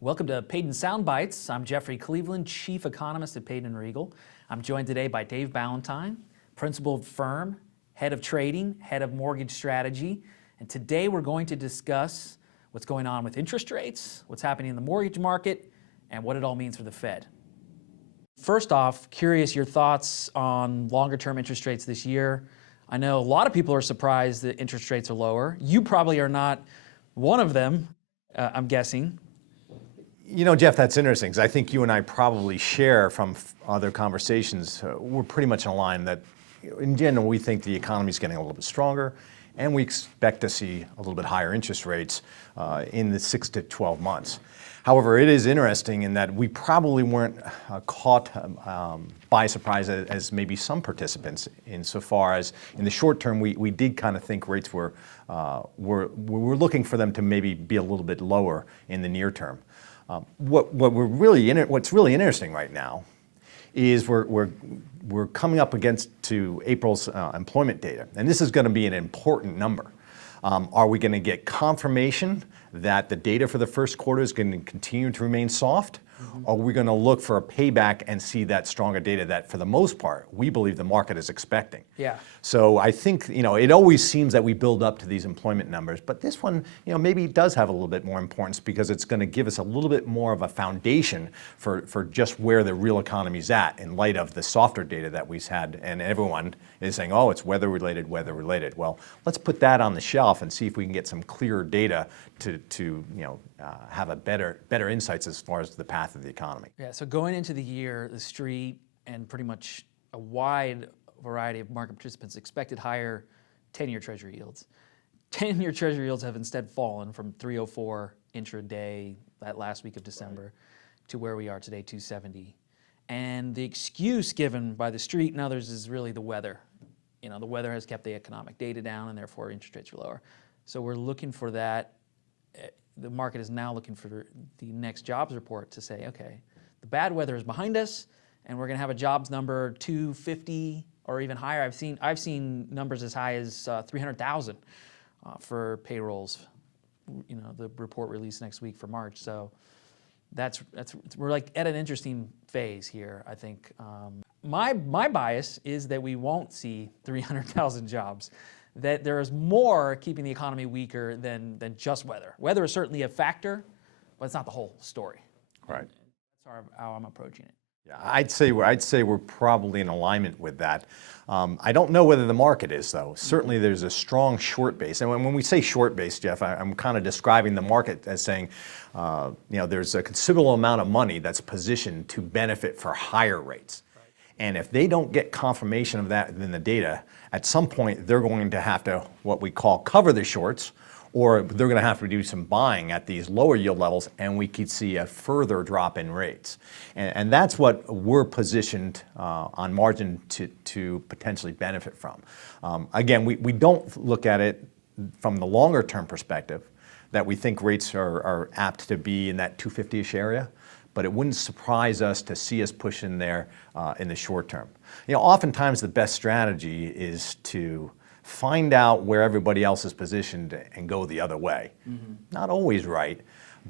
Welcome to Payden Soundbites. I'm Jeffrey Cleveland, Chief Economist at Payden & Regal. I'm joined today by Dave Ballantine, Principal of Firm, Head of Trading, Head of Mortgage Strategy. And today we're going to discuss what's going on with interest rates, what's happening in the mortgage market, and what it all means for the Fed. First off, curious your thoughts on longer-term interest rates this year. I know a lot of people are surprised that interest rates are lower. You probably are not one of them, I'm guessing. You know, Jeff, that's interesting because I think you and I probably share from other conversations. We're pretty much in line that, in general, we think the economy is getting a little bit stronger, and we expect to see a little bit higher interest rates in the 6 to 12 months. However, it is interesting in that we probably weren't caught by surprise as maybe some participants, insofar as in the short term we did kind of think rates were looking for them to maybe be a little bit lower in the near term. What's really interesting right now is we're coming up against April's employment data, and this is going to be an important number. Are we going to get confirmation that the data for the first quarter is going to continue to remain soft? Or are we going to look for a payback and see that stronger data that, for the most part, we believe the market is expecting? Yeah. So I think, it always seems that we build up to these employment numbers, but this one, maybe it does have a little bit more importance because it's going to give us a little bit more of a foundation for just where the real economy's at in light of the softer data that we've had, and everyone is saying, oh, it's weather-related, weather-related. Well, let's put that on the shelf and see if we can get some clearer data to have a better insights as far as the path of the economy. Yeah, so going into the year, the street and pretty much a wide variety of market participants expected higher 10-year Treasury yields. 10-year Treasury yields have instead fallen from 304 intraday that last week of December to where we are today, 270. And the excuse given by the street and others is really the weather. The weather has kept the economic data down, and therefore interest rates are lower. So we're looking for that. The market is now looking for the next jobs report to say, okay, the bad weather is behind us, and we're going to have a jobs number 250 or even higher. I've seen numbers as high as 300,000 for payrolls. The report released next week for March. So we're like at an interesting phase here, I think. My bias is that we won't see 300,000 jobs. That there is more keeping the economy weaker than just weather. Weather is certainly a factor, but it's not the whole story. Right. That's how I'm approaching it. Yeah, I'd say we're probably in alignment with that. I don't know whether the market is, though. Certainly there's a strong short base. And when we say short base, Jeff, I'm kind of describing the market as saying, there's a considerable amount of money that's positioned to benefit for higher rates. Right. And if they don't get confirmation of that in the data, at some point they're going to have to, what we call, cover the shorts, or they're going to have to do some buying at these lower yield levels, and we could see a further drop in rates. And that's what we're positioned on margin to potentially benefit from. Again, we don't look at it from the longer term perspective that we think rates are apt to be in that 250-ish area, but it wouldn't surprise us to see us push in there in the short term. Oftentimes the best strategy is to find out where everybody else is positioned and go the other way. Mm-hmm. Not always right,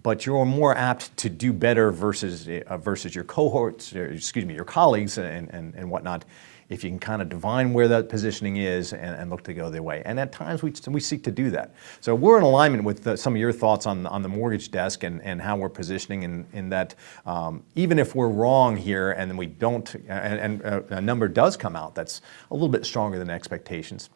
but you're more apt to do better versus your cohorts, your colleagues and whatnot, if you can kind of divine where that positioning is and look to go their way. And at times we seek to do that. So we're in alignment with some of your thoughts on the mortgage desk and how we're positioning in that even if we're wrong here and we don't, and a number does come out that's a little bit stronger than expectations,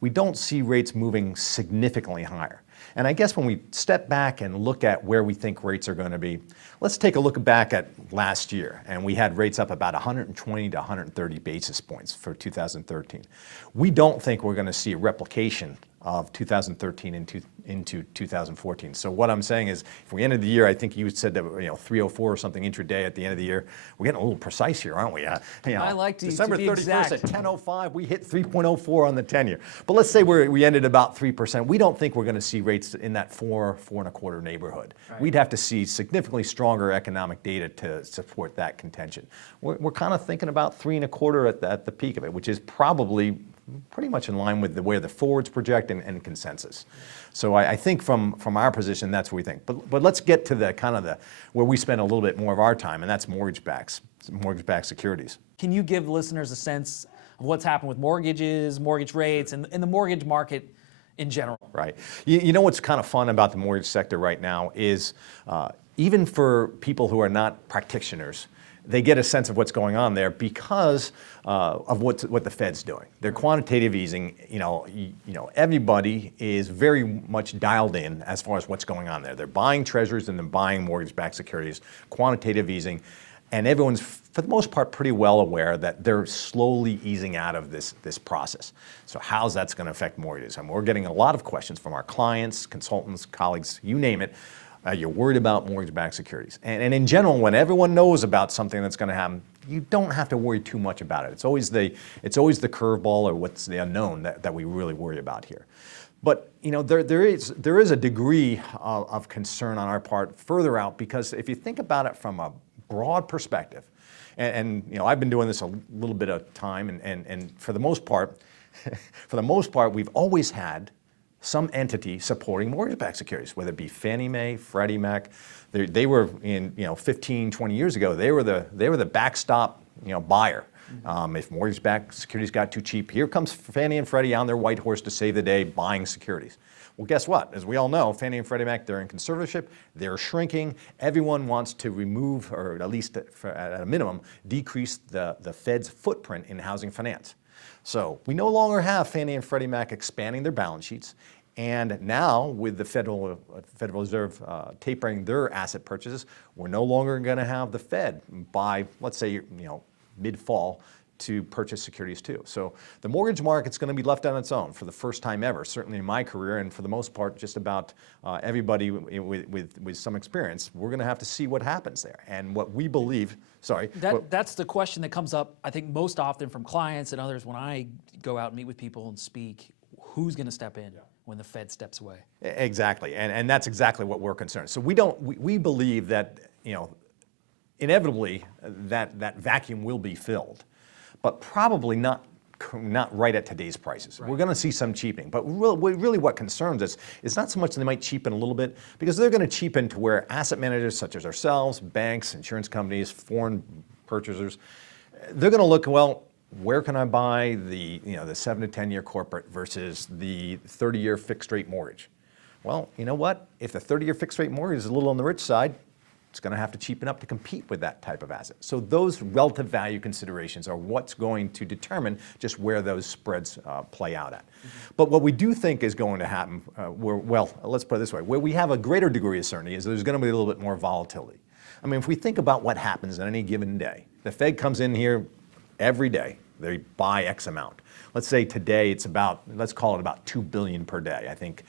we don't see rates moving significantly higher. And I guess when we step back and look at where we think rates are going to be, let's take a look back at last year. And we had rates up about 120 to 130 basis points for 2013. We don't think we're going to see a replication of 2013 into 2014. So what I'm saying is, if we ended the year, I think you said that 304 or something intraday at the end of the year. We're getting a little precise here, aren't we? I like to December be 31st exact. at 10:05, we hit 3.04 on the 10-year. But let's say we ended about 3%. We don't think we're going to see rates in that 4.25 neighborhood. Right. We'd have to see significantly stronger economic data to support that contention. We're kind of thinking about 3.25 at the peak of it, which is probably pretty much in line with where the forwards project and consensus. So I think from our position, that's what we think. But let's get to the kind of where we spend a little bit more of our time, and that's mortgage-backed securities. Can you give listeners a sense of what's happened with mortgages, mortgage rates, and the mortgage market in general? Right. You know what's kind of fun about the mortgage sector right now is even for people who are not practitioners, they get a sense of what's going on there because of what the Fed's doing. Their quantitative easing, everybody is very much dialed in as far as what's going on there. They're buying treasuries and they're buying mortgage-backed securities, quantitative easing, and everyone's, for the most part, pretty well aware that they're slowly easing out of this process. So how's that's going to affect mortgages? And we're getting a lot of questions from our clients, consultants, colleagues, you name it. You're worried about mortgage-backed securities. And in general, when everyone knows about something that's going to happen, you don't have to worry too much about it. It's always the curveball or what's the unknown that we really worry about here. But there is a degree of concern on our part further out, because if you think about it from a broad perspective, and I've been doing this a little bit of time, and for the most part, we've always had some entity supporting mortgage-backed securities, whether it be Fannie Mae, Freddie Mac. They were 15, 20 years ago, they were the backstop buyer. If mortgage-backed securities got too cheap, here comes Fannie and Freddie on their white horse to save the day buying securities. Well, guess what? As we all know, Fannie and Freddie Mac, they're in conservatorship, they're shrinking. Everyone wants to remove, or at least at a minimum, decrease the Fed's footprint in housing finance. So we no longer have Fannie and Freddie Mac expanding their balance sheets, and now with the Federal Reserve tapering their asset purchases, we're no longer going to have the Fed by, let's say, mid-fall to purchase securities too. So the mortgage market's going to be left on its own for the first time ever, certainly in my career, and for the most part, just about everybody with some experience. We're going to have to see what happens there, and what we believe. That's the question that comes up, I think, most often from clients and others when I go out and meet with people and speak. Who's going to step in when the Fed steps away? Exactly, and that's exactly what we're concerned. So we believe that inevitably that vacuum will be filled, but probably not right at today's prices. Right. We're going to see some cheapening, but really what concerns us is not so much they might cheapen a little bit, because they're going to cheapen to where asset managers such as ourselves, banks, insurance companies, foreign purchasers, they're going to look, well, where can I buy the 7 to 10 year corporate versus the 30-year fixed rate mortgage? Well, you know what? If the 30-year fixed rate mortgage is a little on the rich side, it's going to have to cheapen up to compete with that type of asset. So those relative value considerations are what's going to determine just where those spreads play out at. Mm-hmm. But what we do think is going to happen, let's put it this way, where we have a greater degree of certainty is there's going to be a little bit more volatility. I mean, if we think about what happens on any given day, the Fed comes in here every day, they buy X amount. Let's say today it's let's call it about $2 billion per day. I think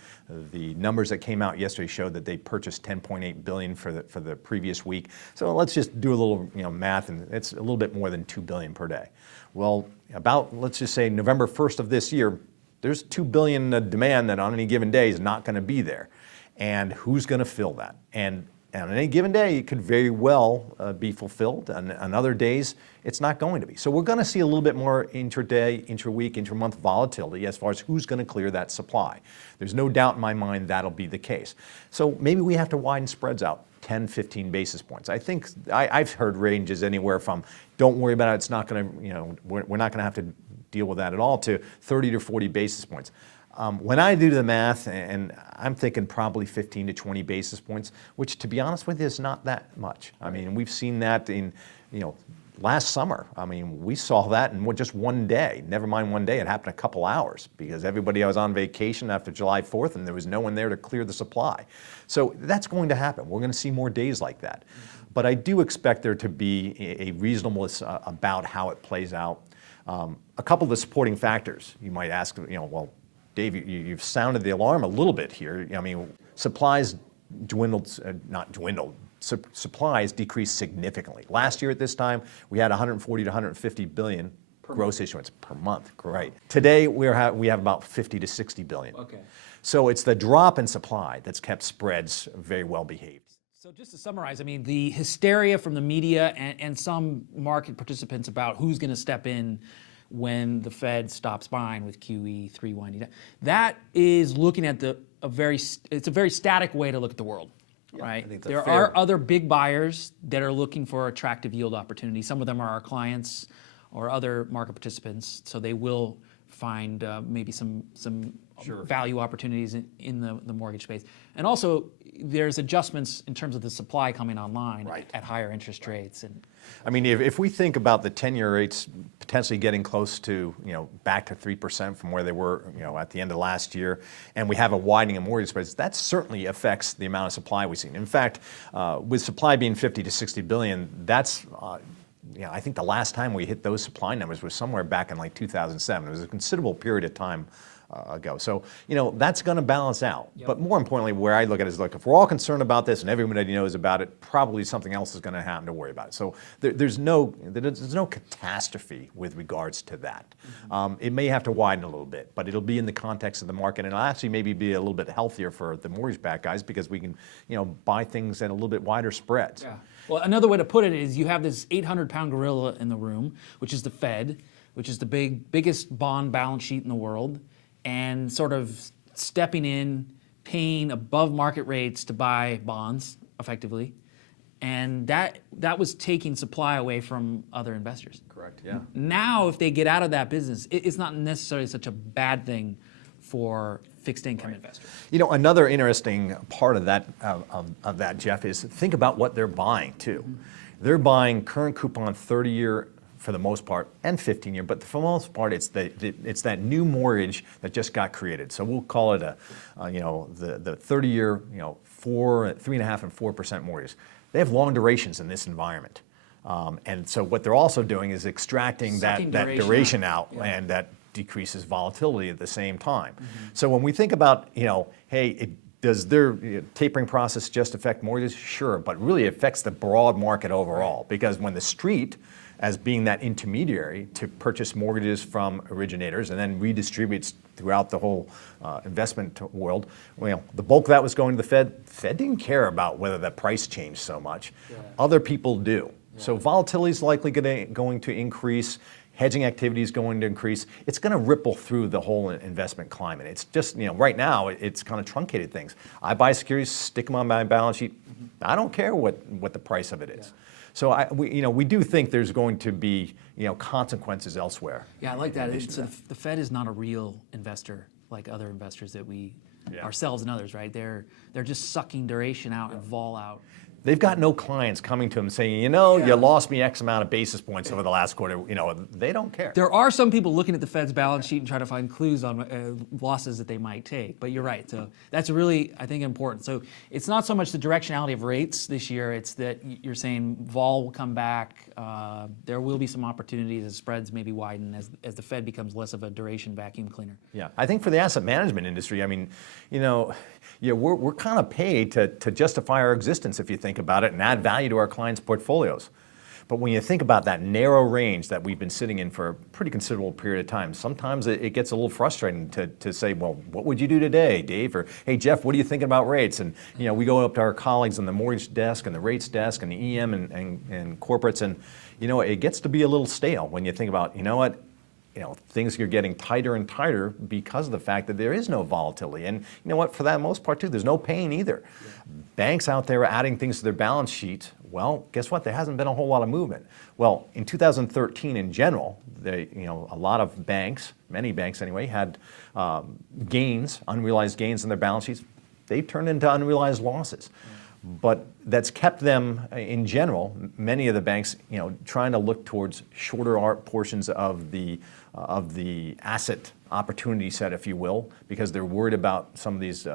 the numbers that came out yesterday showed that they purchased $10.8 billion for the previous week. So let's just do a little math, and it's a little bit more than $2 billion per day. Well, let's just say November 1st of this year, there's $2 billion demand that on any given day is not going to be there. And who's going to fill that? And on any given day, it could very well be fulfilled, and on other days, it's not going to be. So we're going to see a little bit more intraday, intra-week, intra-month volatility as far as who's going to clear that supply. There's no doubt in my mind that'll be the case. So maybe we have to widen spreads out 10, 15 basis points. I think I've heard ranges anywhere from don't worry about it, it's not going to, we're not going to have to deal with that at all, to 30 to 40 basis points. When I do the math, and I'm thinking probably 15 to 20 basis points, which to be honest with you is not that much. I mean, we've seen that in, last summer. I mean, we saw that in just one day. Never mind one day, it happened a couple hours because everybody was on vacation after July 4th and there was no one there to clear the supply. So that's going to happen. We're going to see more days like that. But I do expect there to be a reasonableness about how it plays out. A couple of the supporting factors, you might ask, well, Dave, you've sounded the alarm a little bit here. I mean, supplies supplies decreased significantly. Last year at this time, we had 140 to 150 billion gross issuance per month. Right. Today, we have about 50 to 60 billion. Okay. So it's the drop in supply that's kept spreads very well behaved. So just to summarize, I mean, the hysteria from the media and some market participants about who's going to step in when the Fed stops buying with QE3 winding down. That is looking at it's a very static way to look at the world, right? I think that's There fair. are other big buyers that are looking for attractive yield opportunities. Some of them are our clients or other market participants, so they will find maybe some value opportunities in the mortgage space. And also, there's adjustments in terms of the supply coming online at higher interest rates. And I mean, if we think about the 10-year rates potentially getting close to, back to 3% from where they were, at the end of last year, and we have a widening of mortgage spreads, that certainly affects the amount of supply we've seen. In fact, with supply being 50 to 60 billion, that's I think the last time we hit those supply numbers was somewhere back in like 2007. It was a considerable period of time ago. So, that's going to balance out. Yep. But more importantly, where I look at it is, look, if we're all concerned about this and everybody knows about it, probably something else is going to happen to worry about it. So there's no catastrophe with regards to that. It may have to widen a little bit, but it'll be in the context of the market, and it'll actually maybe be a little bit healthier for the mortgage-backed guys because we can, buy things at a little bit wider spreads. yeah. Well, another way to put it is you have this 800-pound gorilla in the room, which is the Fed, which is the biggest bond balance sheet in the world, and sort of stepping in, paying above market rates to buy bonds effectively. And that was taking supply away from other investors. Correct, yeah. Now, if they get out of that business, it's not necessarily such a bad thing for fixed income investors. Another interesting part of that, Jeff, is think about what they're buying too. They're buying current coupon 30-year for the most part, and 15-year, but for the most part, it's that new mortgage that just got created. So we'll call it the 30-year, 3.5% and 4% mortgage. They have long durations in this environment, and so what they're also doing is extracting that duration out, and that decreases volatility at the same time. So when we think about, hey, does their tapering process just affect mortgages? Sure, but really it affects the broad market overall, because when the street, as being that intermediary to purchase mortgages from originators and then redistributes throughout the whole investment world, the bulk of that was going to the Fed. The Fed didn't care about whether the price changed so much. Yeah. Other people do. Yeah. So volatility is likely going to increase. Hedging activity is going to increase. It's going to ripple through the whole investment climate. It's just, right now, it's kind of truncated things. I buy securities, stick them on my balance sheet. I don't care what the price of it is. Yeah. So we do think there's going to be consequences elsewhere. Yeah, I like that. The Fed is not a real investor like other investors that we ourselves and others, right? They're just sucking duration out and vol out. They've got no clients coming to them saying, you lost me X amount of basis points over the last quarter. They don't care. There are some people looking at the Fed's balance sheet and trying to find clues on losses that they might take. But you're right. So that's really, I think, important. So it's not so much the directionality of rates this year. It's that you're saying vol will come back. There will be some opportunities as spreads maybe widen as the Fed becomes less of a duration vacuum cleaner. Yeah, I think for the asset management industry, I mean, we're kind of paid to justify our existence, if you think about it, and add value to our clients' portfolios. But when you think about that narrow range that we've been sitting in for a pretty considerable period of time, sometimes it gets a little frustrating to say, well, what would you do today, Dave? Or, hey, Jeff, what are you thinking about rates? And we go up to our colleagues on the mortgage desk and the rates desk and the EM and corporates, and it gets to be a little stale when you think about, things are getting tighter and tighter because of the fact that there is no volatility. And for that most part too, there's no pain either. Yeah. Banks out there are adding things to their balance sheet. Well, guess what? There hasn't been a whole lot of movement. Well, in 2013 in general, a lot of banks, many banks anyway, had gains, unrealized gains in their balance sheets. They turned into unrealized losses. Yeah. But that's kept them, in general, many of the banks, trying to look towards shorter portions of the asset opportunity set, if you will, because they're worried about some of these,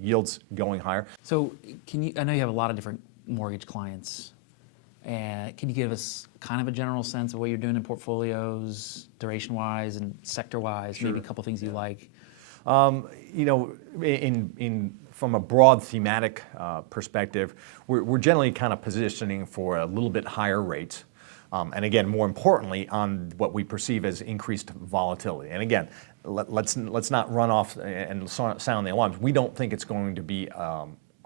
yields going higher. So, I know you have a lot of different mortgage clients. Can you give us kind of a general sense of what you're doing in portfolios, duration-wise and sector-wise? Sure. Maybe a couple things you like. From a broad thematic perspective, we're generally kind of positioning for a little bit higher rates. And again, more importantly, on what we perceive as increased volatility. And again, let's not run off and sound the alarms. We don't think it's going to be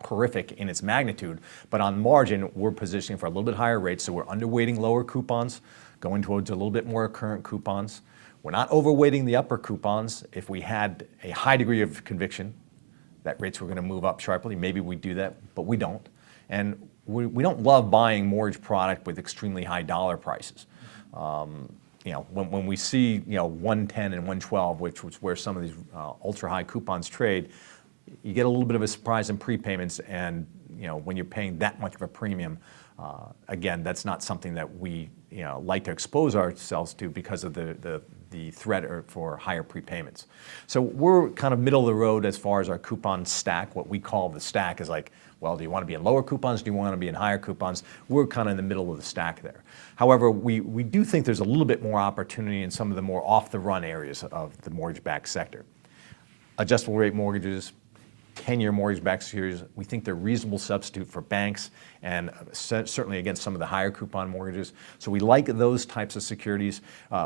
horrific in its magnitude, but on margin, we're positioning for a little bit higher rates, so we're underweighting lower coupons, going towards a little bit more current coupons. We're not overweighting the upper coupons. If we had a high degree of conviction that rates were going to move up sharply, maybe we'd do that, but we don't. And we don't love buying mortgage product with extremely high dollar prices. When we see 110 and 112, which was where some of these ultra high coupons trade, you get a little bit of a surprise in prepayments, and when you're paying that much of a premium, again, that's not something that we like to expose ourselves to because of the threat for higher prepayments. So we're kind of middle of the road as far as our coupon stack. What we call the stack is like, well, do you want to be in lower coupons? Do you want to be in higher coupons? We're kind of in the middle of the stack there. However, we do think there's a little bit more opportunity in some of the more off-the-run areas of the mortgage-backed sector. Adjustable rate mortgages, 10-year mortgage-backed securities, we think they're a reasonable substitute for banks and certainly against some of the higher coupon mortgages. So we like those types of securities.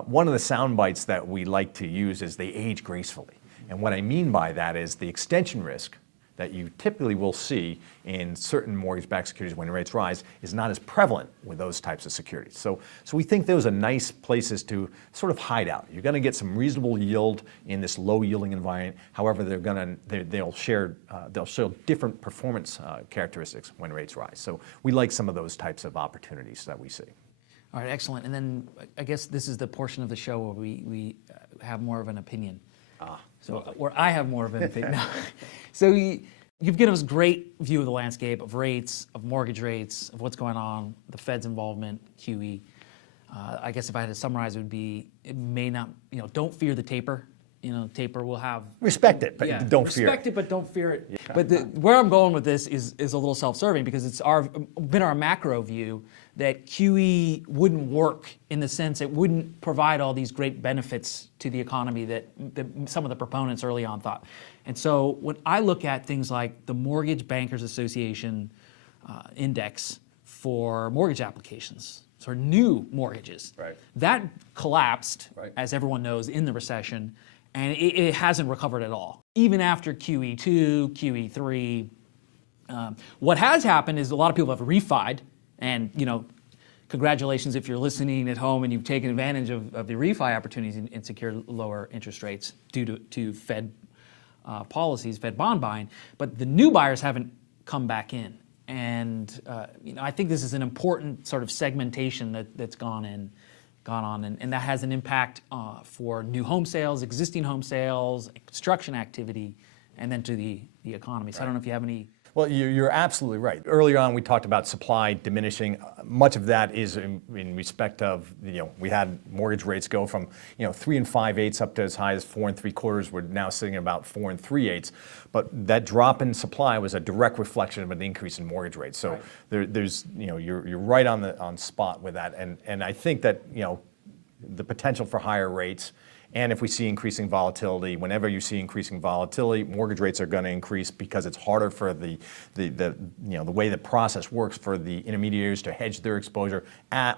One of the sound bites that we like to use is they age gracefully. And what I mean by that is the extension risk that you typically will see in certain mortgage-backed securities when rates rise is not as prevalent with those types of securities. So we think those are nice places to sort of hide out. You're going to get some reasonable yield in this low-yielding environment. However, they'll show different performance characteristics when rates rise. So we like some of those types of opportunities that we see. All right, excellent. And then I guess this is the portion of the show where we have more of an opinion. Where I have more of an opinion. So you've given us a great view of the landscape, of rates, of mortgage rates, of what's going on, the Fed's involvement, QE. I guess if I had to summarize, it would be, it may not, don't fear the taper. Taper will have... Respect it, but don't fear it. Respect it, but don't fear it. Yeah. But where I'm going with this is a little self-serving, because it's been our macro view that QE wouldn't work in the sense it wouldn't provide all these great benefits to the economy that some of the proponents early on thought. And so when I look at things like the Mortgage Bankers Association index for mortgage applications, so new mortgages, right, that collapsed, right, as everyone knows, in the recession, and it hasn't recovered at all. Even after QE2, QE3, what has happened is a lot of people have refied, and congratulations if you're listening at home and you've taken advantage of the refi opportunities and secured lower interest rates due to Fed policies, Fed bond buying. But the new buyers haven't come back in, and I think this is an important sort of segmentation that's gone on, and that has an impact for new home sales, existing home sales, construction activity, and then to the economy. So I don't know if you have any... Well, you're absolutely right. Earlier on, we talked about supply diminishing. Much of that is in respect of, we had mortgage rates go from, 3 5/8 up to as high as 4 3/4. We're now sitting at about 4 3/8. But that drop in supply was a direct reflection of an increase in mortgage rates. So right, there's, you're right on spot with that. And I think that, the potential for higher rates, and if we see increasing volatility, whenever you see increasing volatility, mortgage rates are going to increase because it's harder for the way the process works for the intermediaries to hedge their exposure.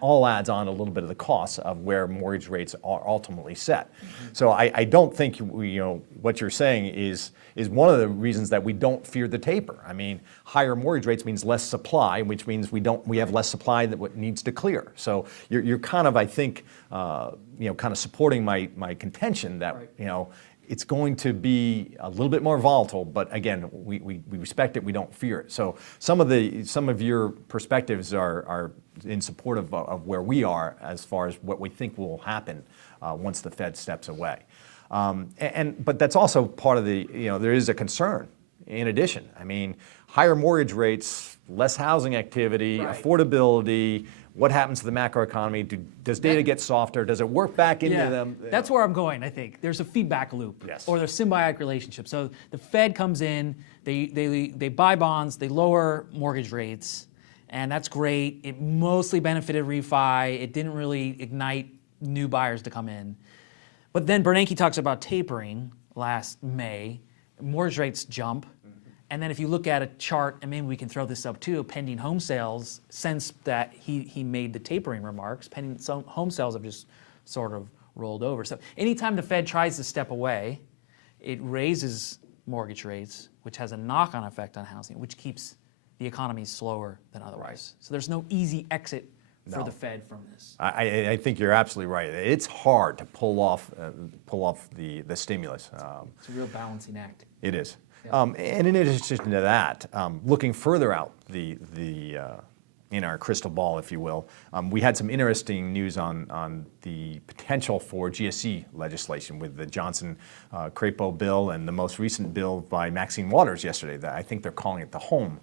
All adds on a little bit of the cost of where mortgage rates are ultimately set. Mm-hmm. So I don't think what you're saying is one of the reasons that we don't fear the taper. I mean, higher mortgage rates means less supply, which means we have less supply that what needs to clear. So you're kind of, I think, kind of supporting my contention that right, it's going to be a little bit more volatile, but again, we respect it, we don't fear it. So some of your perspectives are in support of where we are as far as what we think will happen once the Fed steps away. But that's also part of there is a concern in addition. I mean, higher mortgage rates, less housing activity, right, affordability. What happens to the macroeconomy? Does data get softer? Does it work back into them? That's where I'm going, I think. There's a feedback loop, yes, or there's symbiotic relationship. So the Fed comes in, they buy bonds, they lower mortgage rates, and that's great. It mostly benefited refi. It didn't really ignite new buyers to come in. But then Bernanke talks about tapering last May. Mortgage rates jump. And then if you look at a chart, and maybe we can throw this up too, pending home sales, since that he made the tapering remarks, pending home sales have just sort of rolled over. So anytime the Fed tries to step away, it raises mortgage rates, which has a knock-on effect on housing, which keeps the economy slower than otherwise. So there's no easy exit for No. the Fed from this? I think you're absolutely right. It's hard to pull off the stimulus. It's a real balancing act. It is. Yeah. And in addition to that, looking further out in our crystal ball, if you will, we had some interesting news on the potential for GSE legislation with the Johnson-Crapo bill and the most recent bill by Maxine Waters yesterday. That I think they're calling it the home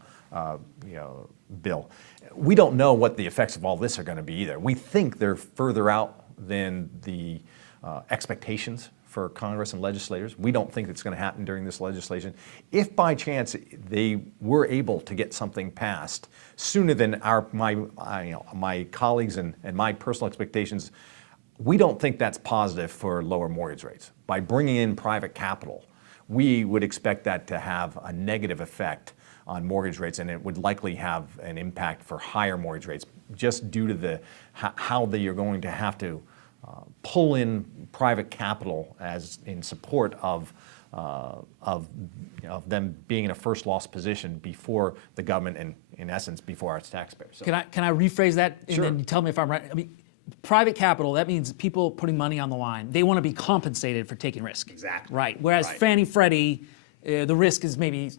bill. We don't know what the effects of all this are going to be either. We think they're further out than the expectations for Congress and legislators. We don't think it's going to happen during this legislation. If by chance they were able to get something passed sooner than my colleagues and my personal expectations, we don't think that's positive for lower mortgage rates. By bringing in private capital, we would expect that to have a negative effect on mortgage rates, and it would likely have an impact for higher mortgage rates just due to how you're going to have to pull in private capital as in support of them being in a first loss position before the government and, in essence, before our taxpayers. So, Can I rephrase that and Sure. then you tell me if I'm right? I mean, private capital, that means people putting money on the line. They want to be compensated for taking risk. Exactly. Right. Whereas Right. Fannie Freddie, the risk is maybe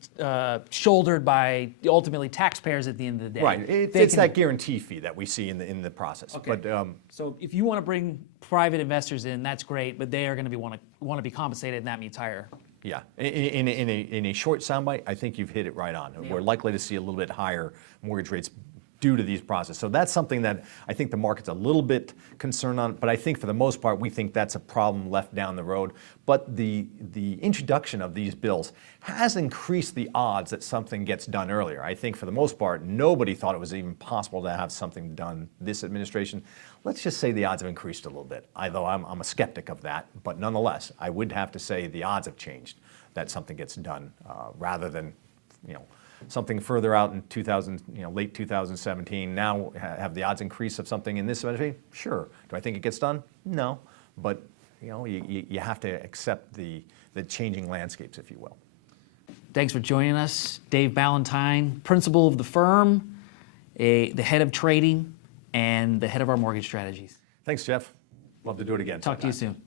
shouldered by ultimately taxpayers at the end of the day. right, it's They can- that guarantee fee that we see in the process. Okay. But So if you want to bring private investors in, that's great, but they are going to want to be compensated, and that means higher. yeah, in a short soundbite, I think you've hit it right on. Yeah. We're likely to see a little bit higher mortgage rates due to these processes. So that's something that I think the market's a little bit concerned on, but I think for the most part, we think that's a problem left down the road. But the introduction of these bills has increased the odds that something gets done earlier. I think for the most part, nobody thought it was even possible to have something done this administration. Let's just say the odds have increased a little bit, although I'm a skeptic of that. But nonetheless, I would have to say the odds have changed that something gets done rather than, something further out in late 2017. Now, have the odds increased of something in this administration? Sure. Do I think it gets done? No. But you have to accept the changing landscapes, if you will. Thanks for joining us. Dave Ballantine, principal of the firm, the head of trading, and the head of our mortgage strategies. Thanks, Jeff. Love to do it again. Talk to you sometime. soon.